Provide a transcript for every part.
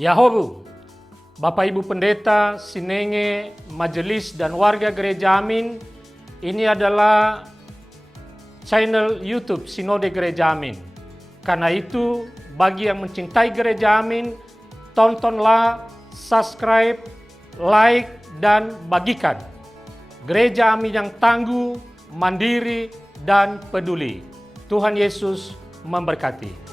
Yahobu, Bapak Ibu Pendeta, Sinenge, Majelis dan warga Gereja Amin, ini adalah channel YouTube Sinode Gereja Amin. Karena itu, bagi yang mencintai Gereja Amin, tontonlah, subscribe, like, dan bagikan. Gereja Amin yang tangguh, mandiri, dan peduli. Tuhan Yesus memberkati.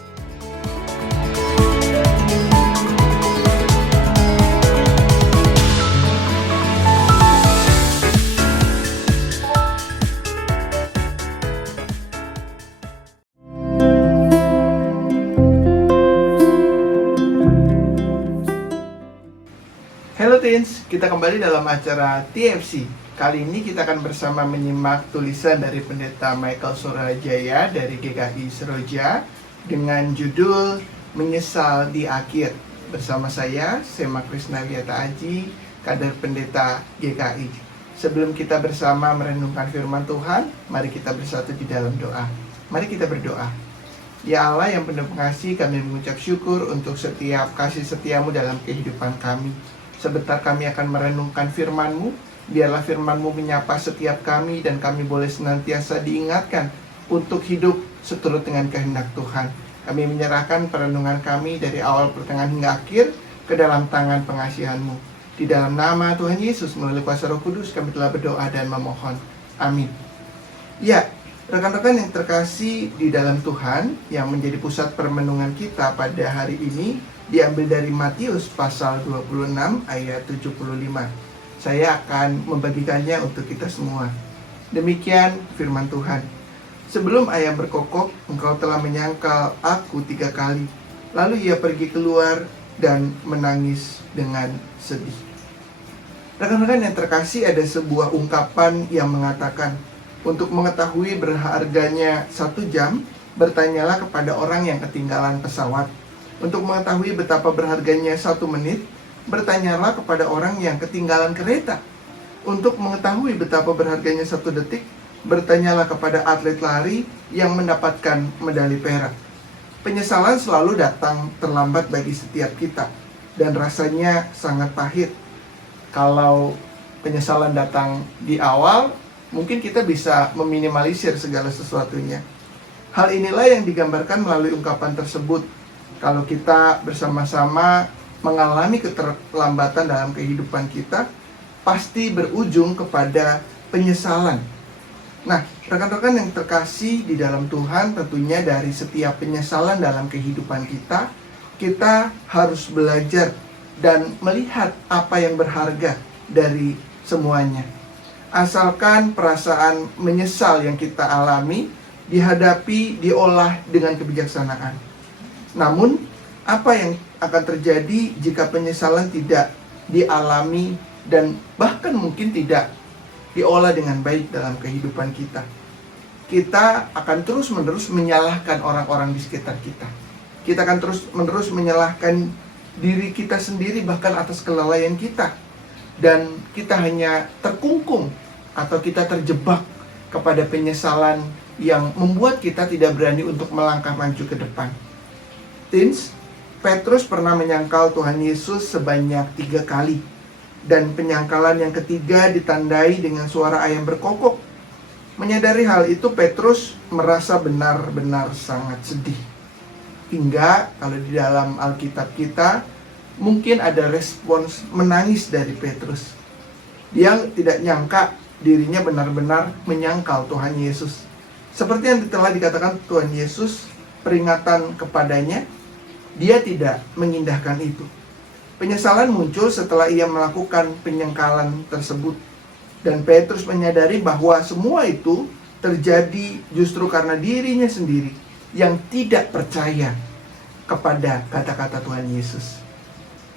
Halo Teens, kita kembali dalam acara TFC. Kali ini kita akan bersama menyimak tulisan dari Pendeta Michael Surajaya dari GKI Seroja dengan judul Menyesal di Akhir. Bersama saya, Sema Krisnawiata Aji, kader Pendeta GKI. Sebelum kita bersama merenungkan firman Tuhan, mari kita bersatu di dalam doa. Mari kita berdoa. Ya Allah yang penuh pengasih, kami mengucap syukur untuk setiap kasih setiamu dalam kehidupan kami. Sebentar kami akan merenungkan firman-Mu, biarlah firman-Mu menyapa setiap kami dan kami boleh senantiasa diingatkan untuk hidup seturut dengan kehendak Tuhan. Kami menyerahkan perenungan kami dari awal pertengahan hingga akhir ke dalam tangan pengasihan-Mu. Di dalam nama Tuhan Yesus melalui kuasa Roh Kudus kami telah berdoa dan memohon. Amin. Ya, rekan-rekan yang terkasih di dalam Tuhan, yang menjadi pusat permenungan kita pada hari ini diambil dari Matius pasal 26 ayat 75. Saya akan membagikannya untuk kita semua. Demikian firman Tuhan. Sebelum ayam berkokok, engkau telah menyangkal aku 3 kali. Lalu ia pergi keluar dan menangis dengan sedih. Rekan-rekan yang terkasih, ada sebuah ungkapan yang mengatakan, untuk mengetahui berharganya 1 jam, bertanyalah kepada orang yang ketinggalan pesawat. Untuk mengetahui betapa berharganya 1 menit, bertanyalah kepada orang yang ketinggalan kereta. Untuk mengetahui betapa berharganya 1 detik, bertanyalah kepada atlet lari yang mendapatkan medali perak. Penyesalan selalu datang terlambat bagi setiap kita, dan rasanya sangat pahit. Kalau penyesalan datang di awal, mungkin kita bisa meminimalisir segala sesuatunya. Hal inilah yang digambarkan melalui ungkapan tersebut. Kalau kita bersama-sama mengalami keterlambatan dalam kehidupan kita, pasti berujung kepada penyesalan. Nah, rekan-rekan yang terkasih di dalam Tuhan, tentunya dari setiap penyesalan dalam kehidupan kita, kita harus belajar dan melihat apa yang berharga dari semuanya. Asalkan perasaan menyesal yang kita alami dihadapi, diolah dengan kebijaksanaan. Namun, apa yang akan terjadi jika penyesalan tidak dialami dan bahkan mungkin tidak diolah dengan baik dalam kehidupan kita? Kita akan terus-menerus menyalahkan orang-orang di sekitar kita. Kita akan terus-menerus menyalahkan diri kita sendiri bahkan atas kelalaian kita. Dan kita hanya terkungkung atau kita terjebak kepada penyesalan yang membuat kita tidak berani untuk melangkah maju ke depan. Teens, Petrus pernah menyangkal Tuhan Yesus sebanyak 3 kali. Dan penyangkalan yang ketiga ditandai dengan suara ayam berkokok. Menyadari hal itu, Petrus merasa benar-benar sangat sedih. Hingga kalau di dalam Alkitab kita, mungkin ada respons menangis dari Petrus. Dia tidak nyangka dirinya benar-benar menyangkal Tuhan Yesus. Seperti yang telah dikatakan Tuhan Yesus, peringatan kepadanya, dia tidak mengindahkan itu. Penyesalan muncul setelah ia melakukan penyangkalan tersebut. Dan Petrus menyadari bahwa semua itu terjadi justru karena dirinya sendiri yang tidak percaya kepada kata-kata Tuhan Yesus.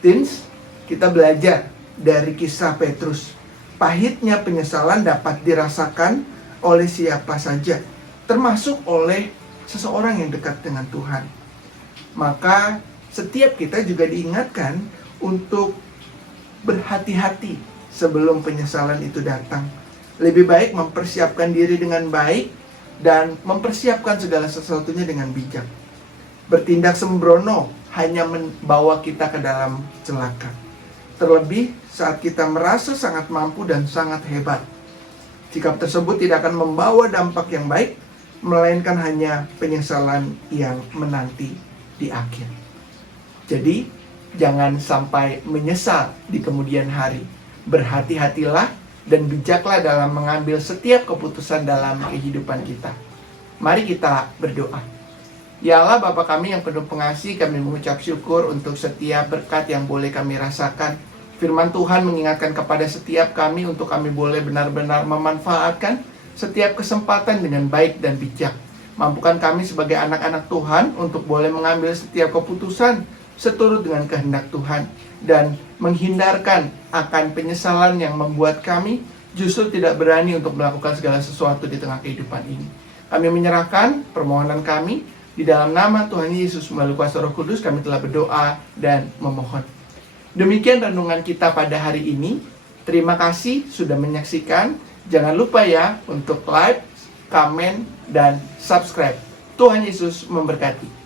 Teens, kita belajar dari kisah Petrus. Pahitnya penyesalan dapat dirasakan oleh siapa saja, termasuk oleh seseorang yang dekat dengan Tuhan. Maka setiap kita juga diingatkan untuk berhati-hati sebelum penyesalan itu datang. Lebih baik mempersiapkan diri dengan baik dan mempersiapkan segala sesuatunya dengan bijak. Bertindak sembrono hanya membawa kita ke dalam celaka. Terlebih saat kita merasa sangat mampu dan sangat hebat. Sikap tersebut tidak akan membawa dampak yang baik, melainkan hanya penyesalan yang menanti di akhir. Jadi, jangan sampai menyesal di kemudian hari. Berhati-hatilah dan bijaklah dalam mengambil setiap keputusan dalam kehidupan kita. Mari kita berdoa. Ya Allah, Bapa kami yang penuh pengasih, kami mengucap syukur untuk setiap berkat yang boleh kami rasakan. Firman Tuhan mengingatkan kepada setiap kami untuk kami boleh benar-benar memanfaatkan setiap kesempatan dengan baik dan bijak. Mampukan kami sebagai anak-anak Tuhan untuk boleh mengambil setiap keputusan seturut dengan kehendak Tuhan dan menghindarkan akan penyesalan yang membuat kami justru tidak berani untuk melakukan segala sesuatu di tengah kehidupan ini. Kami menyerahkan permohonan kami di dalam nama Tuhan Yesus melalui kuasa Roh Kudus. Kami telah berdoa dan memohon. Demikian renungan kita pada hari ini. Terima kasih sudah menyaksikan. Jangan lupa ya untuk like, komen, dan subscribe. Tuhan Yesus memberkati.